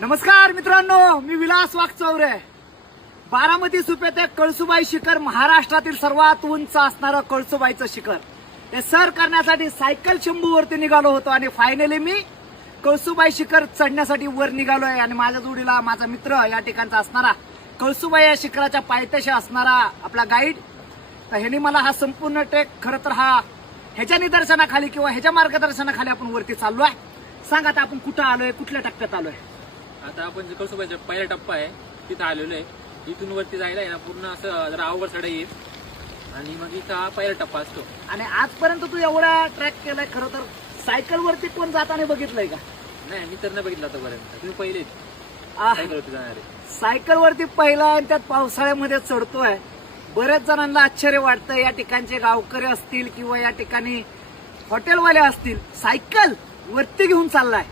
नमस्कार मित्रांनो, मी विलास वाघचौरे. बारामती सुपेत कळसुबाई शिखर महाराष्ट्रातील सर्वात उंच असणारं कळसुबाईचं शिखर हे सर करण्यासाठी सायकल शंभूवरती निघालो होतो आणि फायनली मी कळसुबाई शिखर चढण्यासाठी वर निघालोय. आणि माझ्या जोडीला माझा मित्र या ठिकाणचा असणारा कळसुबाई या शिखराच्या पायथ्याशी असणारा आपला गाईड. तर ह्यानी मला हा संपूर्ण ट्रेक खरं तर हा ह्याच्या निदर्शनाखाली किंवा ह्याच्या मार्गदर्शनाखाली आपण वरती चाललोय. सांग आता आपण कुठं आलोय, कुठल्या टप्प्यात आलोय? आता आपण कळसुबाईचा पहिला टप्पा आहे तिथं आलेलो आहे. इथून वरती जायला आहे ना पूर्ण असं जरा अवघड चढाई येईल आणि मग इथं हा पहिला टप्पा असतो. आणि आजपर्यंत तू एवढा ट्रॅक केलाय, खरं तर सायकल वरती कोण जाताना बघितलंय का? नाही, मी तर नाही बघितलं आतापर्यंत. तुम्ही पहिले आह, सायकलवरती जाणारे. सायकल वरती पहिला आणि त्यात पावसाळ्यामध्ये चढतोय. बऱ्याच जणांना आश्चर्य वाटतं, या ठिकाणचे गावकरी असतील किंवा या ठिकाणी हॉटेलवाले असतील, सायकल वरती घेऊन चाललाय.